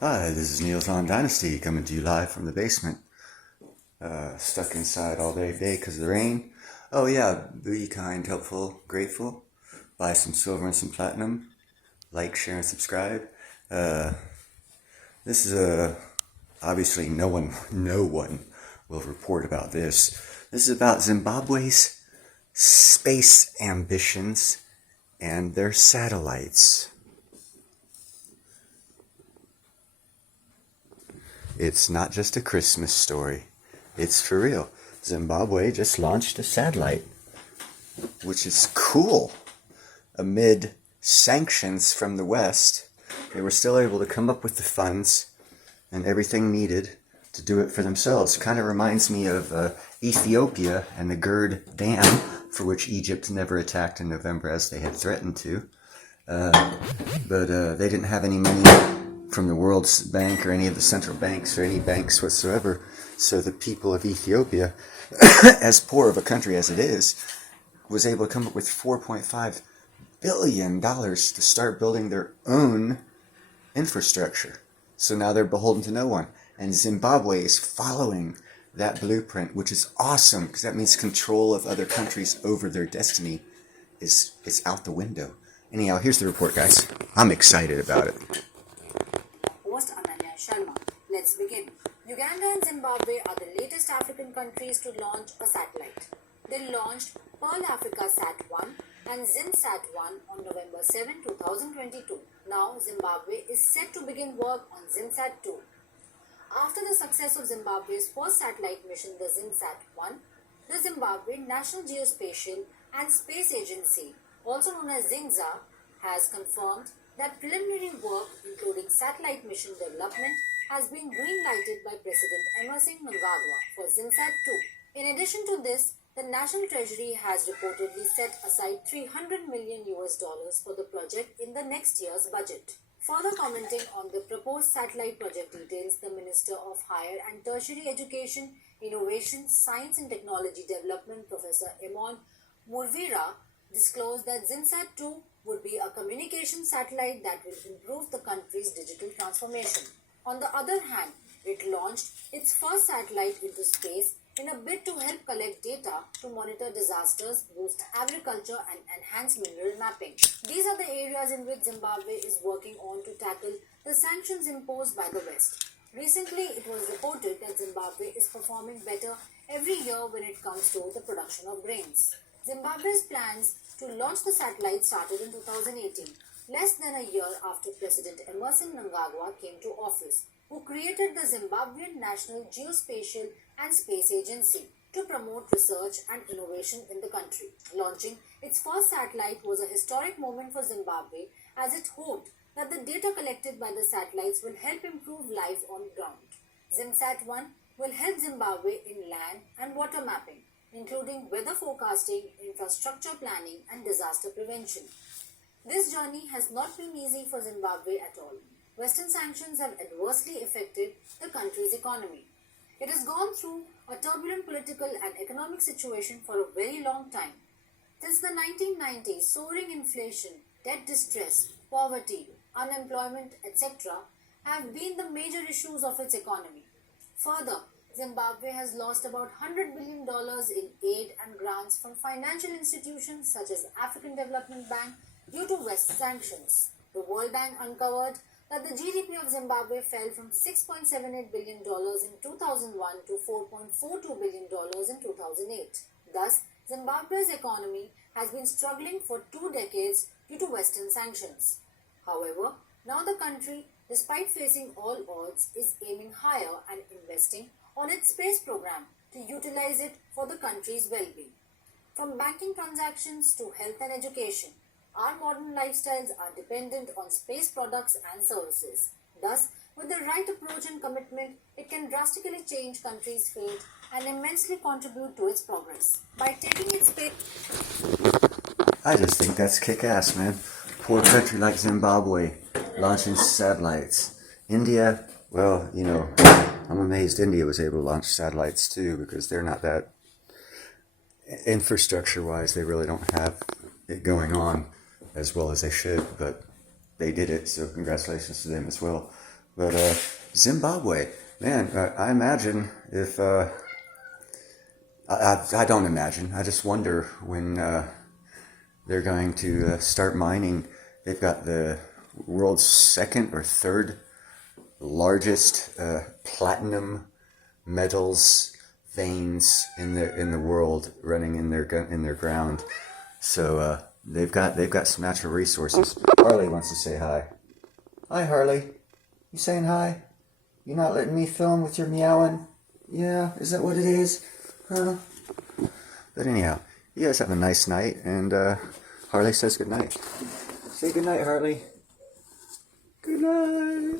Hi, this is Neil's on Dynasty coming to you live from the basement. Stuck inside all day today because of the rain. Oh yeah, be kind, helpful, grateful. Buy some silver and some platinum. Like, share, and subscribe. Uh, this is obviously no one will report about this. This is about Zimbabwe's space ambitions and their satellites. It's not just a Christmas story. It's for real. Zimbabwe just launched a satellite, which is cool. Amid sanctions from the West, they were still able to come up with the funds and everything needed to do it for themselves. Kind of reminds me of Ethiopia and the Gerd Dam, for which Egypt never attacked in November as they had threatened to. But they didn't have any money from the World Bank or any of the central banks or any banks whatsoever. So the people of Ethiopia, as poor of a country as it is, was able to come up with $4.5 billion to start building their own infrastructure. So now they're beholden to no one. And Zimbabwe is following that blueprint, which is awesome because that means control of other countries over their destiny is out the window. Anyhow, here's the report, guys. I'm excited about it. Host Ananya Sharma. Let's begin. Uganda and Zimbabwe are the latest African countries to launch a satellite. They launched Pearl Africa Sat-1 and ZimSat-1 on November 7, 2022. Now Zimbabwe is set to begin work on ZimSat-2. After the success of Zimbabwe's first satellite mission, the ZimSat-1, the Zimbabwe National Geospatial and Space Agency, also known as ZINGZA, has confirmed that preliminary work, including satellite mission development, has been green-lighted by President Emmerson Mnangagwa for ZimSat-2. In addition to this, the National Treasury has reportedly set aside $300 million for the project in the next year's budget. Further commenting on the proposed satellite project details, the Minister of Higher and Tertiary Education, Innovation, Science and Technology Development, Professor Emon Murvira, disclosed that ZimSat-2 would be a communication satellite that will improve the country's digital transformation. On the other hand, it launched its first satellite into space in a bid to help collect data to monitor disasters, boost agriculture and enhance mineral mapping. These are the areas in which Zimbabwe is working on to tackle the sanctions imposed by the West. Recently, it was reported that Zimbabwe is performing better every year when it comes to the production of grains. Zimbabwe's plans to launch the satellite started in 2018, less than a year after President Emmerson Mnangagwa came to office, who created the Zimbabwean National Geospatial and Space Agency to promote research and innovation in the country. Launching its first satellite was a historic moment for Zimbabwe, as it hoped that the data collected by the satellites will help improve life on ground. ZimSat-1 will help Zimbabwe in land and water mapping, including weather forecasting, infrastructure planning, and disaster prevention. This journey has not been easy for Zimbabwe at all. Western sanctions have adversely affected the country's economy. It has gone through a turbulent political and economic situation for a very long time. Since the 1990s, soaring inflation, debt distress, poverty, unemployment, etc. have been the major issues of its economy. Further, Zimbabwe has lost about $100 billion in aid and grants from financial institutions such as the African Development Bank due to West sanctions. The World Bank uncovered that the GDP of Zimbabwe fell from $6.78 billion in 2001 to $4.42 billion in 2008. Thus, Zimbabwe's economy has been struggling for 2 decades due to Western sanctions. However, now the country, despite facing all odds, is aiming higher and investing on its space program to utilize it for the country's well-being. From banking transactions to health and education, our modern lifestyles are dependent on space products and services. Thus, with the right approach and commitment, it can drastically change country's fate and immensely contribute to its progress. By taking its space... I just think that's kick-ass, man. Poor country like Zimbabwe launching satellites. India, well, I'm amazed India was able to launch satellites too, because they're not that infrastructure-wise. They really don't have it going on as well as they should, but they did it, so congratulations to them as well. But Zimbabwe, man, I imagine if I don't imagine. I just wonder when they're going to start mining. They've got the world's second or third largest platinum metals veins in the world running in their ground. So they've got some natural resources. Harley wants to say hi. Hi, Harley. You saying hi? You're not letting me film with your meowing? Yeah, is that what it is? Huh? But anyhow, you guys have a nice night, and Harley says good night. Say good night, Harley. Good night.